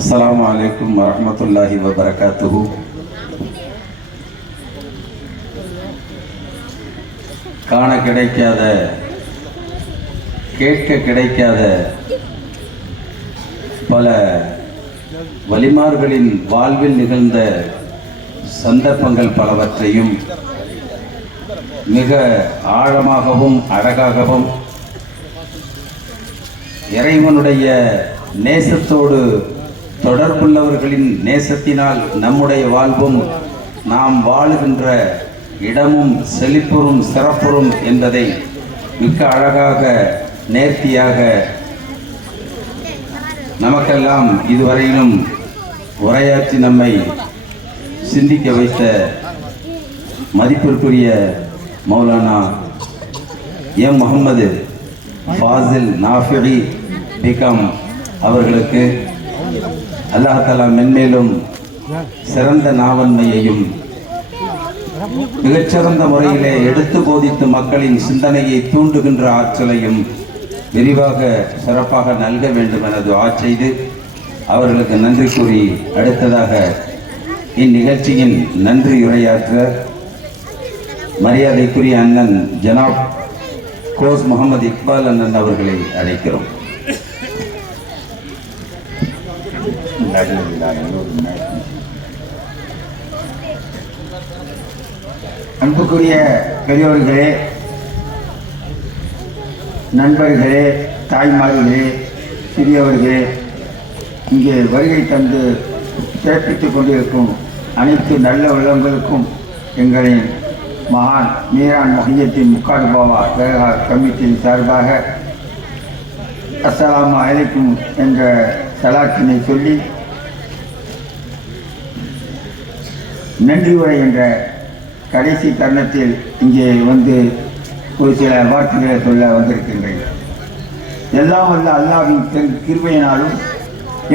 அஸ்ஸலாமு அலைக்கும் வரஹ்மத்துல்லாஹி வபரகாத்துஹு. காண கிடைக்காத, கேட்க கிடைக்காத பல வலிமார்களின் வாழ்வில் நிகழ்ந்த சந்தர்ப்பங்கள் பலவற்றையும் மிக ஆழமாகவும் அழகாகவும் இறைவனுடைய நேசத்தோடு தொடர்புள்ளவர்களின் நேசத்தினால் நம்முடைய வாழ்வும் நாம் வாழுகின்ற இடமும் செழிப்புறும் சிறப்புறும் என்பதை மிக அழகாக நேர்த்தியாக நமக்கெல்லாம் இதுவரையிலும் உரையாற்றி நம்மை சிந்திக்க வைத்த மதிப்பிற்குரிய மௌலானா எம் முகமது ஃபாசில் நாஃபி பிகாம் அவர்களுக்கு அல்லாஹ் தஆலா மென்மேலும் சிறந்த நாவன்மையையும் மிகச்சிறந்த முறையிலே எடுத்து போதித்து மக்களின் சிந்தனையை தூண்டுகின்ற ஆற்றலையும் விரிவாக சிறப்பாக நல்க வேண்டும் என துஆ செய்து அவர்களுக்கு நன்றி கூறி அடுத்ததாக இந்நிகழ்ச்சியின் நன்றி உரையாற்ற மரியாதைக்குரிய அண்ணன் ஜனாப் கோஸ் முகமது இக்பால் அண்ணன் அவர்களை அழைக்கிறோம். அன்புக்குரிய பெரியோர்களே, நண்பர்களே, தாய்மார்களே, சிறியவர்களே, இங்கே வருகை தந்து சிறப்பித்துக் கொண்டிருக்கும் அனைத்து நல்ல உள்ளங்களுக்கும் எங்களின் மகான் மீரான் மொஹியத்தின் முக்காடு பாபா தர்கா கமிட்டியின் சார்பாக அஸ்ஸலாமு அலைக்கும் என்ற சலாத்தினை சொல்லி நன்றி உரை என்ற கடைசி தருணத்தில் இங்கே வந்து ஒரு சில வார்த்தைகளை சொல்ல வந்திருக்கின்றேன். எல்லாம் வல்ல அல்லாஹ்வின் கிருபையினாலும்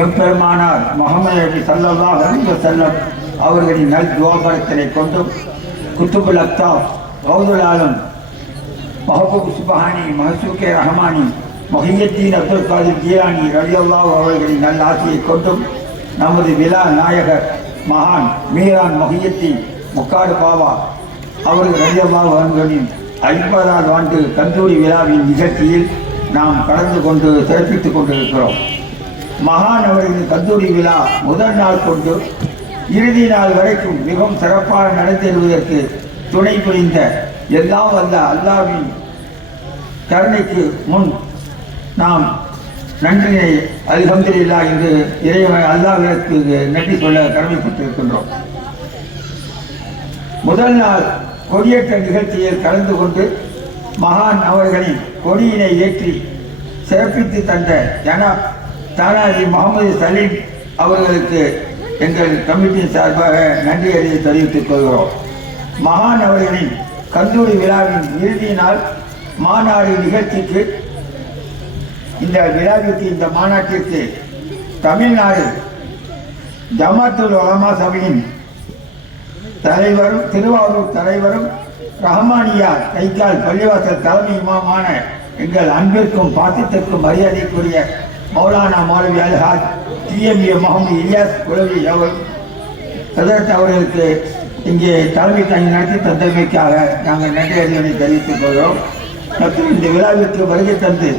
எம்பெருமானார் முஹம்மது நபி ஸல்லல்லாஹு அலைஹி வஸல்லம் அவர்களின் நல் துஆபரத்தினை கொண்டும் குத்துபுல் அக்தாப் கௌதுல் ஆலம் மஹபூப் சுப்ஹானி மஹசூக்கே ரஹமானி மொஹியத்தீன் அப்துல் காதிர் ஜீலானி ரலியல்லாஹு அவர்களின் நல் ஆசையை கொண்டும் நமது விழா நாயகர் மகான் மீரான் மொஹியத்தீன் முக்காடு பாபா அவர்கள் ரலியல்லாஹு அவர்களின் 50வது ஆண்டு கந்தூரி விழாவின் நிகழ்ச்சியில் நாம் கலந்து கொண்டு சிறப்பித்துக் கொண்டிருக்கிறோம். மகான் அவர்களின் கந்தூரி விழா முதல் நாள் கொண்டு இறுதி நாள் வரைக்கும் மிகவும் சிறப்பாக நடந்தேறுவதற்கு துணை புரிந்த எல்லாம் வல்ல அல்லாஹ்வின் கருணைக்கு முன் நாம் நன்றியை அல்ஹம்துலில்லாஹ் என்று இறைவன் அல்லாஹ்விற்கு நன்றி சொல்ல கடமைப்பட்டிருக்கின்றோம். முதல் நாள் கொடியேற்ற நிகழ்ச்சியில் கலந்து கொண்டு மகான் அவர்களின் கொடியினை ஏற்றி சிறப்பித்து தந்த ஜனாப் தானாஜி முகமது சலீம் அவர்களுக்கு எங்கள் கமிட்டியின் சார்பாக நன்றி அறியை தெரிவித்துக் கொள்கிறோம். மகான் அவர்களின் கந்தூரி விழாவின் இறுதி நாள் மாநாடு நிகழ்ச்சிக்கு இந்த விழாவிற்கு இந்த மாநாட்டிற்கு தமிழ்நாடு ஜமாத்துல் உலமா சபையின் தலைவரும் திருவாரூர் தலைவரும் ரஹ்மானியா கைக்கால் பள்ளிவாசல் தலைமை இமாமான எங்கள் அன்பிற்கும் பாசத்திற்கும் மரியாதைக்குரிய மௌலானா மௌலவி அல்ஹாஜ் TMA முகமது இலியாஸ் குலவி அவர்களுக்கு இங்கே தலைமை தாங்கி நடத்தி தந்தமைக்காக நாங்கள் நன்றி அறிவினை தெரிவித்துக் கொள்கிறோம். மற்றும் இந்த விழாவிற்கு வருகை தந்து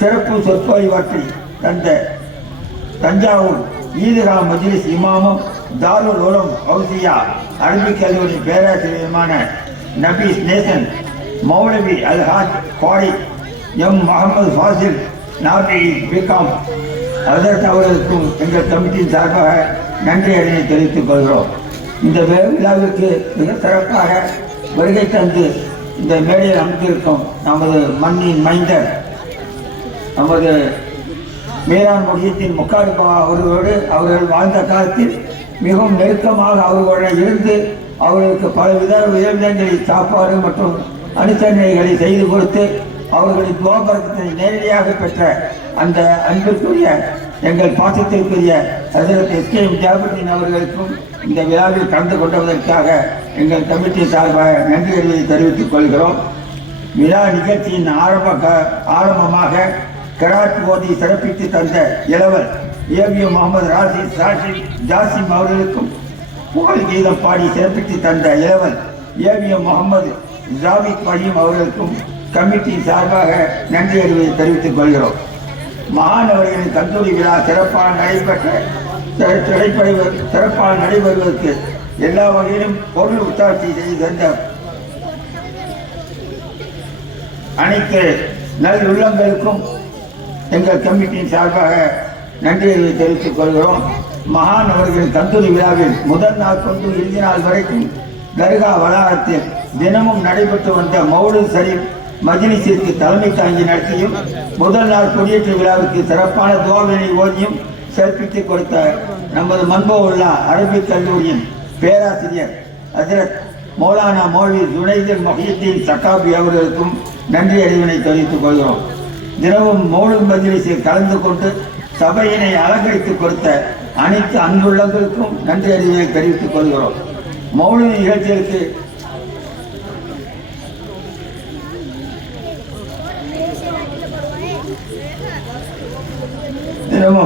சிறப்பு சொற்பொழிவாற்றி தந்த தஞ்சாவூர் ஈதுகா மஜ்லிஸ் இமாமும் தாருல் உலூம் கௌசியா அரபிக் கல்லூரி பேராசிரியருமான நபீஸ் நேசன் மௌலவி அல்ஹாஜ் கோடி எம் முகமது ஃபாசில் நாஃபி பிகாம் ஹதரத் அவர்களுக்கும் எங்கள் கமிட்டியின் சார்பாக நன்றி அறிவினை தெரிவித்துக் கொள்கிறோம். இந்த விழாவிற்கு மிக சிறப்பாக வருகை தந்து இந்த மேடையில் அமைந்திருக்கும் நமது மண்ணின் மைந்தர் நமது மீரான் மொஹியத்தின் முக்காடு பாபா அவர்களோடு அவர்கள் வாழ்ந்த காலத்தில் மிகவும் நெருக்கமாக அவர்களுடன் இருந்து அவர்களுக்கு பலவித விதங்களில் சாப்பாடு மற்றும் அனுசரணைகளை செய்து கொடுத்து அவர்களின் துவாபரத்தை நேரடியாக பெற்ற அந்த அன்பிற்குரிய எங்கள் பாசத்திற்குரிய ஹஜ்ரத் SKM ஜாபுதீன் அவர்களுக்கும் இந்த விழாவில் கலந்து கொண்டதற்காக எங்கள் கமிட்டி சார்பாக நன்றி அறிவியை தெரிவித்துக் கொள்கிறோம். விழா நிகழ்ச்சியின் ஆரம்பமாக கராத் ஓதி சிறப்பித்து தந்த இளவர் ஏவிஎம் முகமது ஜாசிம் அவர்களுக்கும் புகழ் கீதம் பாடி சிறப்பித்து தந்த இளவர் ஏவிஎம் முகமது ஜாவித் மஹீம் அவர்களுக்கும் கமிட்டியின் சார்பாக நன்றி அறிவியை தெரிவித்துக் கொள்கிறோம். மகானவர்களின் கந்தூரி விழா சிறப்பாக நடைபெறுவதற்கு எல்லா வகையிலும் பொருள் உத்தாட்சி செய்து தந்த அனைத்து நல் உள்ளங்களுக்கும் எங்கள் கமிட்டியின் சார்பாக நன்றியை தெரிவித்துக் கொள்கிறோம். மகானவர்களின் கந்தூரி விழாவில் முதல் நாள் கொண்டு இறுதி நாள் வரைக்கும் தர்கா வளாகத்தில் தினமும் நடைபெற்று வந்த மௌலூத் ஷரீப் மஜ்லிஸிற்கு தலைமை தாங்கி நடத்தியும் முதல் நாள் கொடியேற்ற விழாவுக்கு சிறப்பான துவாவினை ஓதியும் சிறப்பித்துக் கொடுத்த நமது மன்பவுல்லா அரபிக் கல்லூரியின் பேராசிரியர் ஹஜ்ரத் மௌலானா மௌலவி ஜுனைதுல் முஹியுத்தீன் சக்காபி அவர்களுக்கும் நன்றி அறிவினை தெரிவித்துக் கொள்கிறோம். தினமும் மௌலூத் மஜ்லிஸில் கலந்து கொண்டு சபையினை அலங்கரித்துக் கொடுத்த அனைத்து அன்புள்ளங்களுக்கும் நன்றி அறிவினை தெரிவித்துக் கொள்கிறோம். மௌலூத் நிகழ்ச்சிகளுக்கு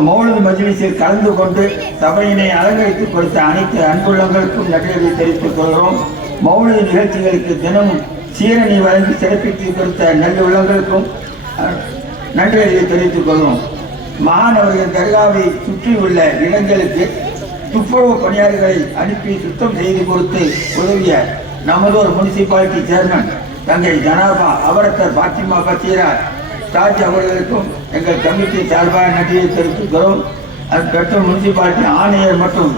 மௌலூத் மஜ்லிஸில் கலந்து கொண்டு சபையினை அலங்கரித்துக் கொடுத்த அனைத்து அன்புள்ளங்களுக்கும் நன்றியை தெரிவித்துக் கொள்கிறோம். மௌலூத் நிகழ்ச்சிகளுக்கு தினமும் சீரணி வழங்கி சிறப்பித்து கொடுத்த நல்லுள்ளங்களுக்கும் நன்றியை தெரிவித்துக் கொள்கிறோம். மகானவர்கள் தர்காவை சுற்றியுள்ள இடங்களுக்கு துப்புரவு பணியாளர்களை அனுப்பி சுத்தம் செய்து கொடுத்து உதவிய நமதூர் முனிசிபாலிட்டி சேர்மன் தங்கை ஜனாபா அவரத்தர் பாத்திமா பசீரா தாஜ் அவர்களுக்கும் எங்கள் கமிட்டி சார்பாக நன்றியை தெரிவித்துக்கிறோம். பெற்ற முனிசிபாலிட்டி ஆணையர் மற்றும்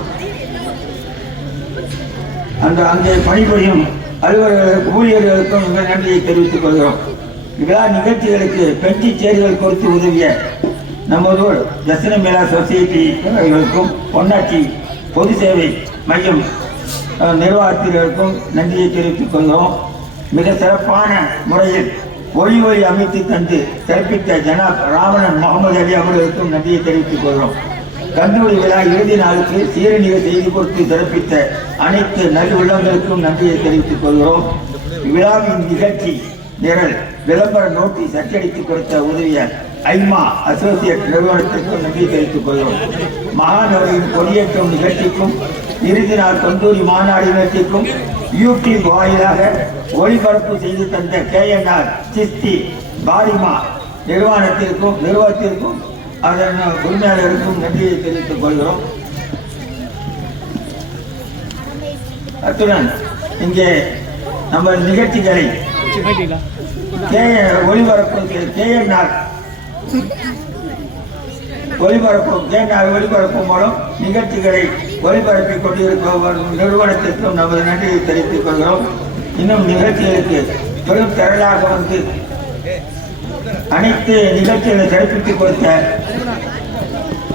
அங்கே பணிபுரியும் அலுவலர்களுக்கும் ஊழியர்களுக்கும் எங்கள் நன்றியை தெரிவித்துக் கொள்கிறோம். விழா நிகழ்ச்சிகளுக்கு பெஞ்சி சேர்கள் கொடுத்து உதவிய நமதூர் தசன மேலா சொசைட்டி அவர்களுக்கும் பொன்னாட்சி பொது சேவை மையம் நிர்வாகத்தினருக்கும் நன்றியை தெரிவித்துக் கொள்கிறோம். மிக சிறப்பான முறையில் ஒளி அமைத்து தந்து சிறப்பித்த ஜனாப் ராவணன் முகமது அலி அவர்களுக்கும் நன்றியை தெரிவித்துக் கொள்கிறோம். கந்தூரி விழா இறுதி நாளுக்கு சீரணியை செய்து கொடுத்து சிறப்பித்த அனைத்து நல்லுள்ளங்களுக்கும் நன்றியை தெரிவித்துக் கொள்கிறோம். விழாவின் நிகழ்ச்சி நிரல் விளம்பர நோட்டீஸ் அச்சடித்துக் கொடுத்த உதவிய ஐமா அசோசியேட் நிறுவனத்திற்கும் நன்றி தெரிவித்துக் கொள்கிறோம். மகானவரின் கொடியேற்றம் நிகழ்ச்சிக்கும் இறுதி நாள் கந்தூரி மாநாடு நிகழ்ச்சிக்கும் யூடியூப் வாயிலாக ஒளிபரப்பு செய்து தந்த KNR சிஸ்தி பாரிமா நிறுவனத்திற்கும் அதன் உரிமையாளருக்கும் நன்றியை தெரிவித்துக் கொள்கிறோம். அத்துடன் இங்கே நம்ம நிகழ்ச்சிகளை KNR ஒளிபரப்பு மூலம் நிகழ்ச்சிகளை ஒளிபரப்பிக் கொண்டிருக்கும் நிறுவனத்திற்கும் நமது நன்றியை தெரிவித்துக் கொள்கிறோம். இன்னும் நிகழ்ச்சிகளுக்கு பெரும் திரளாக வந்து அனைத்து நிகழ்ச்சிகளை சிறப்பித்துக் கொடுத்த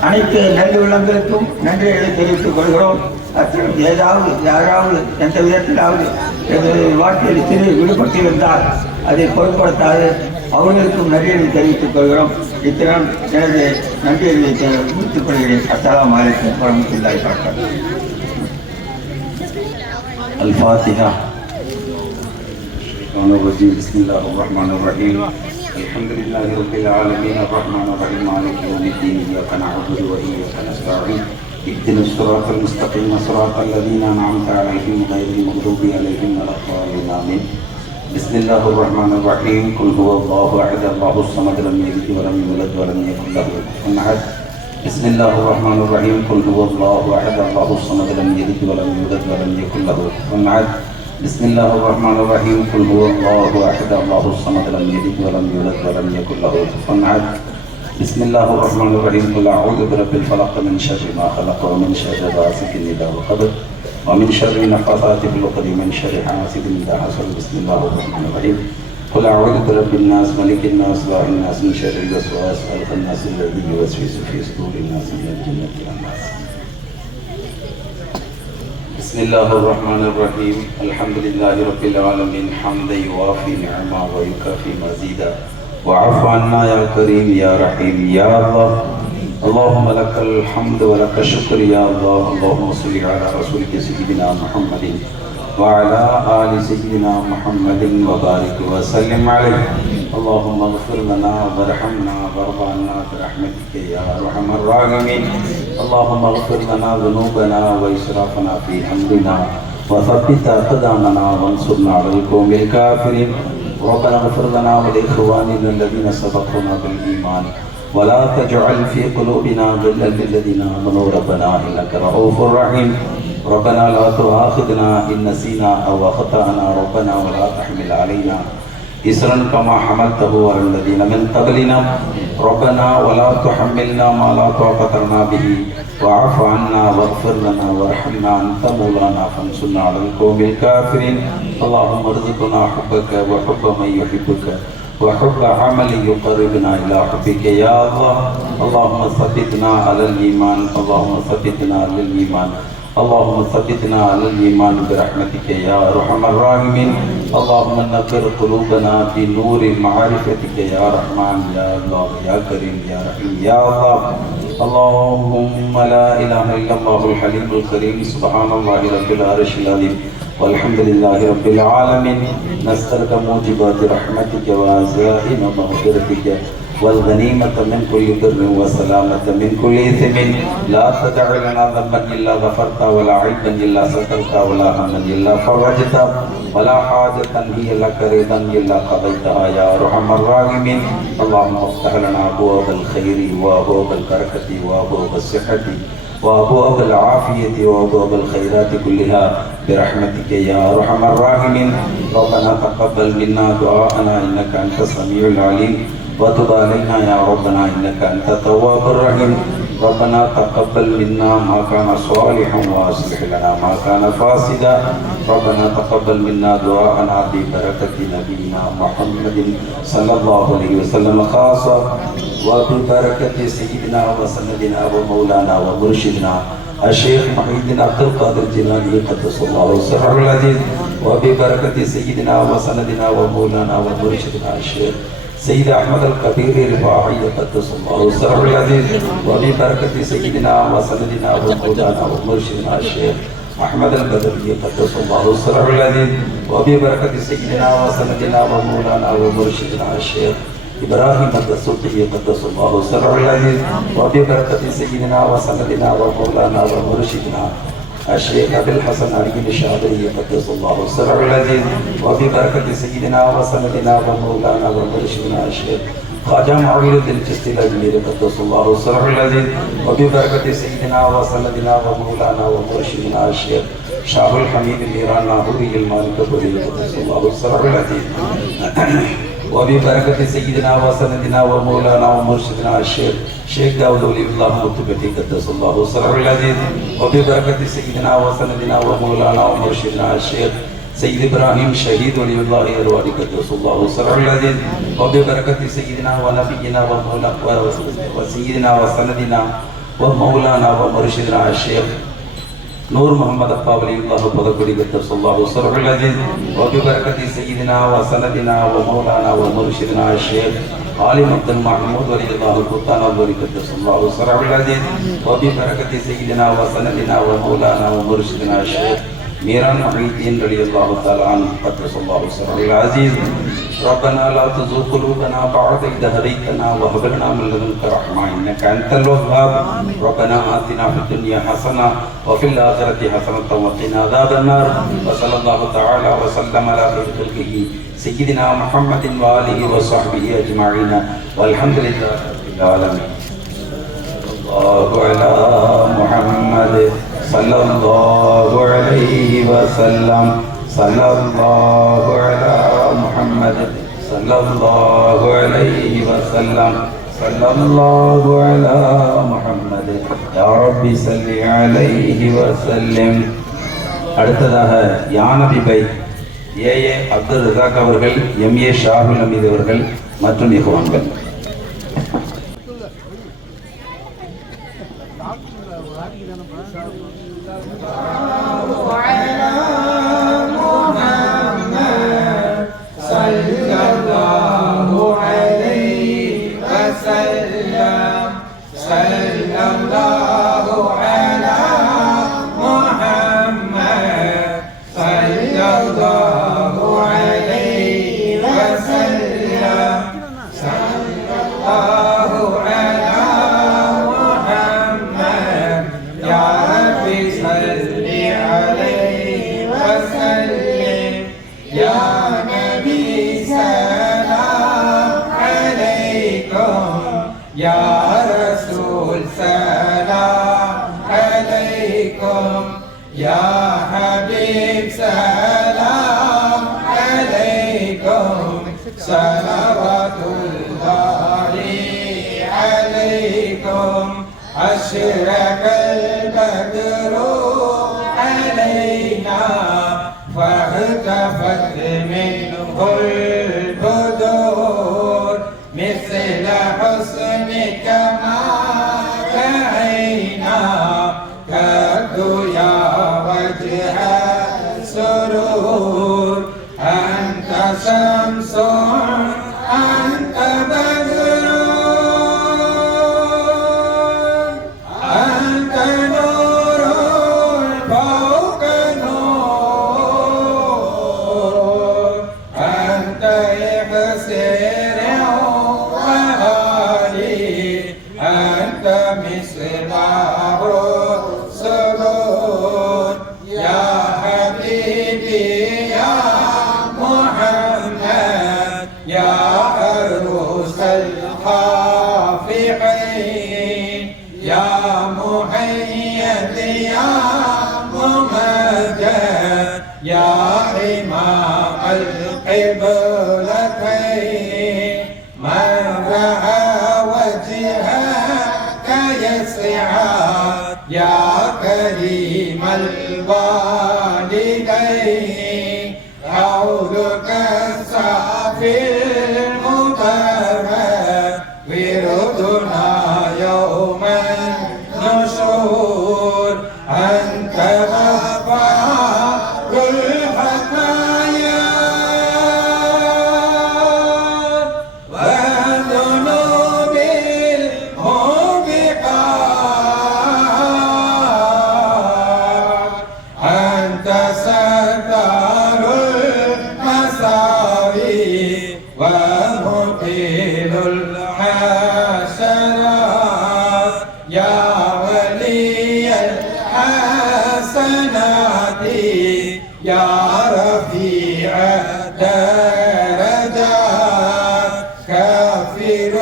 அனைத்து நல்லுள்ளங்களுக்கும் நன்றிகளை தெரிவித்துக் கொள்கிறோம். யாராவது எந்த விதத்திலாவது வாழ்க்கையில் சிறு விடுபட்டிருந்தால் அதை பொருட்படுத்தாது அவர்களுக்கும் நன்றியை தெரிவித்துக் கொள்கிறோம். இத்தனம் எனது நன்றியை முடித்துக் கொள்கிறேன். அஸ்ஸலாமு அலைக்கும் வரஹ்மத்துல்லாஹி வபரகாத்துஹு. الفاتحة. بسم الله الرحمن الرحيم. الحمد لله رب العالمين الرحمن الرحيم مالك يوم الدين إياك نعبد وإياك نستعين اهدنا الصراط المستقيم صراط الذين أنعمت عليهم غير المغضوب عليهم ولا الضالين آمين. بسم الله الرحمن الرحيم. قل هو الله أحد الله الصمد لم يلد ولم يولد ولم يكن له كفوا أحد. بسم الله الرحمن الرحيم. قل هو الله أحد الله الصمد لم يلد ولم يولد ولم يكن له كفوا أحد. بسم الله الرحمن الرحيم. قل هو الله أحد الله الصمد لم يلد ولم يولد ولم يكن له كفوا أحد. بسم الله الرحمن الرحيم. قل أعوذ برب الفلق من شر ما خلق ومن شر غاسق إذا وقب ومن شر النفاثات في العقد ومن شر حاسد إذا حسد. بسم الله الرحمن الرحيم. قل أعوذ برب الناس ملك الناس إله الناس من شر الوسواس الخناس الذي يوسوس في صدور الناس من الجنة والناس. بسم الله الرحمن الرحيم. الحمد لله رب العالمين حمدا يوافي نعما ويكافي مزيدا واعف عنا يا كريم يا رحيم يا الله. اللهم لك الحمد ولك الشكر يا الله. اللهم صل على رسولك سيدنا محمد وعلى آل سيدنا محمد وبارك وسلم عليه. اللهم اغفر لنا وارحمنا وارض عنا برحمتك يا ارحم الراحمين. اللهم اغفر لنا ذنوبنا واسرافنا في امرنا وثبت اقدامنا وانصرنا على القوم الكافرين. ربنا اغفر لنا ولاخواننا الذين سبقونا بالايمان ولا تجعل في قلوبنا غلا للذين امنوا ربنا انك رؤوف رحيم. ربنا لا تؤاخذنا ان نسينا او اخطانا ربنا ولا تحمل علينا إسرا كما حملته على الذين من قبلنا ربنا ولا تحملنا ما لا طاقة لنا به واعف عنا واغفر لنا وارحمنا أنت مولانا فانصرنا على القوم الكافرين. اللهم ارزقنا حبك وحب من يحبك وحب عمل يقربنا إلى حبك يا الله. اللهم ثبتنا على الإيمان. اللهم ثبتنا على الإيمان. اللهم ثبتنا على الإيمان برحمتك يا أرحم الراحمين. اللهم نقر قلوبنا بنور معرفتك يا رحمن يا الله يا كريم يا رحيم يا الله. اللهم لا إله إلا الله الحليم الكريم. سبحان الله رب العرش العظيم والحمد لله رب العالمين. نسألك موجبات رحمتك وعزائم مغفرتك والغنيمة من كل بر وسلامة من كل إثم. لا تدع لنا ذنبا إلا غفرتا ولا عيبا إلا سترتا ولا هما إلا فرجتا ولا حاجة هي لك رضا إلا قضيتها يا أرحم الراحمين. اللهم افتح لنا أبواب الخير وأبواب البركة وأبواب الصحة وأبواب العافية وأبواب الخيرات كلها برحمتك يا أرحم الراحمين. ربنا تقبل منا دعاءنا إنك أنت السميع العليم وتب علينا يا ربنا إنك أنت التواب الرحيم. ربنا تقبل منا ما كان صالحا وأصلح لنا ما كان فاسدا. ربنا تقبل منا دعاءنا ببركة نبينا محمد صلى الله عليه وسلم خاصة وببركة سيدنا وسندنا ومولانا ومرشدنا الشيخ محي الدين عبد القادر الجيلاني قدس الله سره العزيز وببركة سيدنا وسندنا ومولانا ومرشدنا الشيخ سيد أحمد الكبير الرفاعي قدس الله سره العزيز وببركة سيدنا وسندنا ومولانا ومرشدنا الشيخ أحمد البدوي قدس الله سره العزيز وببركة سيدنا وسندنا ومولانا ومرشدنا الشيخ إبراهيم الدسوقي قدس الله سره العزيز وببركة سيدنا وسندنا ومولانا ومرشدنا الشيخ أبي الحسن علي الشاذلي قدس الله سره العزيز وببركة سيدنا وسندنا ومولانا ومرشدنا الشيخ خواجہ معاویہ الدین چشتی اجمیری قدس اللہ سره العزیز وببرکة سيدنا وسندنا ومولانا ومرشدنا الشيخ شاہ الحمید میران ناہوری المالکپوری قدس اللہ سره العزیز وببركة سيدنا وسندنا ومولانا ومرشدنا الشيخ شيخ داود ولي الله متبتي قدس الله سره العزيز وببركة سيدنا وسندنا ومولانا ومرشدنا الشيخ سيد إبراهيم شهيد ولي الله الوالي قدس الله سره العزيز وببركة سيدنا ونبينا وسيدنا وسندنا ومولانا ومرشدنا الشيخ نور محمد أبا ولي الله بذكري قدس الله سره العزيز وببركة سيدنا وسندنا ومولانا ومرشدنا الشيخ عالم عبد المحمود ولي الله القطان الولي قدس الله سره العزيز وببركة سيدنا وسندنا ومولانا ومرشدنا الشيخ ميران محي الدين رضي الله تعالى عنه قدس الله سره العزيز. ربنا لا تزغ قلوبنا بعد إذ هديتنا وهب لنا من لدنك رحمة إنك أنت الوهاب. ربنا آتنا في الدنيا حسنة وفي الآخرة حسنة وقنا عذاب النار. وصلى الله تعالى وسلم على خير خلقه سيدنا محمد وآله وصحبه أجمعين والحمد لله رب العالمين. الله على محمد صلى الله عليه وسلم. صلى الله على محمد صلى الله عليه وسلم. صلى الله على محمد يا رب صل عليه وسلم. அடுத்ததாக யானபி பை ஏஏ அப்துல் ரசாக் அவர்கள், எம்ஏ ஷாஹுல் ஹமீத் அவர்கள் மற்றும் இஹ்வான்கள். صلى الله عليه وسلم. يا حبيب سلام عليكم صلوات الله عليكم أشرق البدر علينا فاختفت منه البدور مثل حسنك ما رأينا كالضيا وجه السرور أنت شمس أنت بدر أنت نور فوق نور أنت إحسان وغالي أنت مصباح الصدور يا حبيبي يا محمد يا عروس الخافقين يا مؤيد يا ممجد يا إمام القبلتين من رأى وجهك يسعد يا كريم الوالدين حولك الصافي المبارك وردنا يوم النشور أنت غفار الخطايا والذنوب الموبقات أنت ستار المساوي ومقيل الحسنات يا ولي الحسنات يا رفيع الدرجات كفر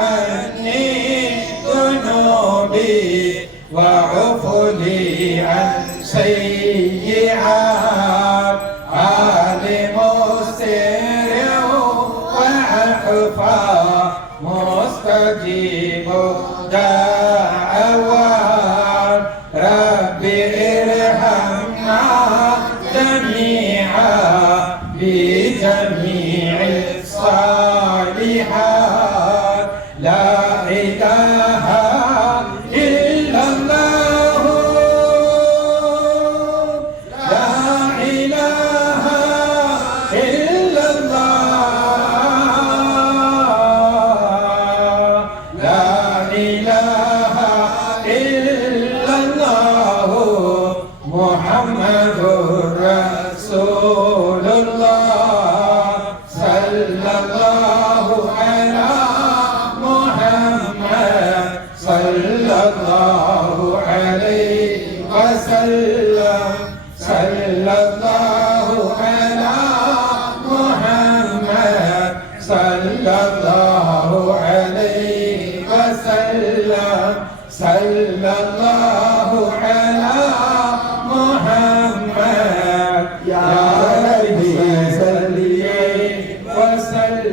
عني ذنوبي وعف لي عن سيئات عالم السر وأخفى مستجيب دعوات ربي ارحمنا جميعا بجميع الصالحات لا إله إلا الله لا إله إلا الله لا إله إلا الله محمد رسول الله صلى الله على محمد صلى الله عليه وسلم صلى الله على محمد صلى الله عليه وسلم صلى الله على محمد يا ربي صل وسلم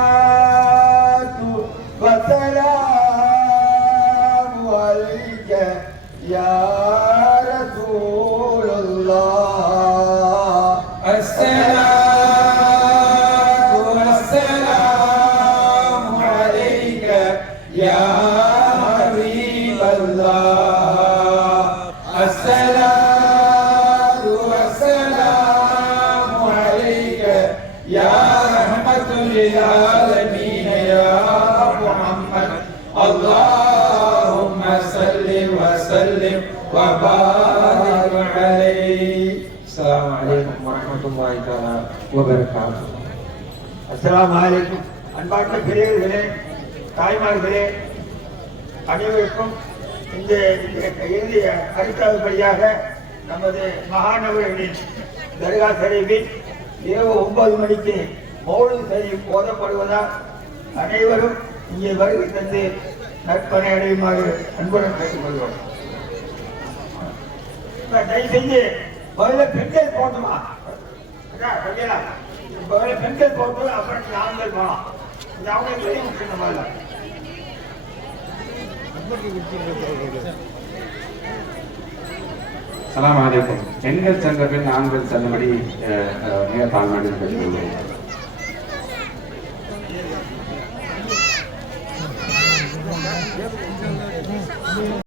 الصلاة والسلام عليك يا رسول الله الصلاة والسلام عليك يا حبيب الله الصلاة والسلام عليك يا رحمة للعالمين يا محمد اللهم صل وسلم وبارك عليه السلام عليكم ورحمة الله تعالى وبركاته அஸ்ஸலாமு அலைக்கும். அன்பார்ந்த பெரியவர்களே, தாய்மார்களே, அனைவருக்கும் இந்த இறுதிய அடுத்தபடியாக நமது மகாநகரின் தர்கா ஷரீஃபில் இரவு 9 மணிக்கு மௌலித் ஷரீஃப் ஓதப்படுவதால் அனைவரும் இங்கே வருகை தந்து நற்பணி அடையுமாறு அன்புடன் கேட்டுக்கொள்வோம். தயவு செஞ்சு முதல்ல பெண்கள் போட்டுமா முதல்ல பெண்கள் போட்டு அப்புறம் நீங்க ஆண்கள் போகலாம். இந்த அவங்களுக்கு வெளியே விட்டுருங்க முதல்ல. அஸ்ஸலாமு அலைக்கும். பெண்கள் சென்ற பின் ஆண்கள் செல்லும்படி மிக தாழ்மையுடன் கேட்டுக்கொள்வோம்.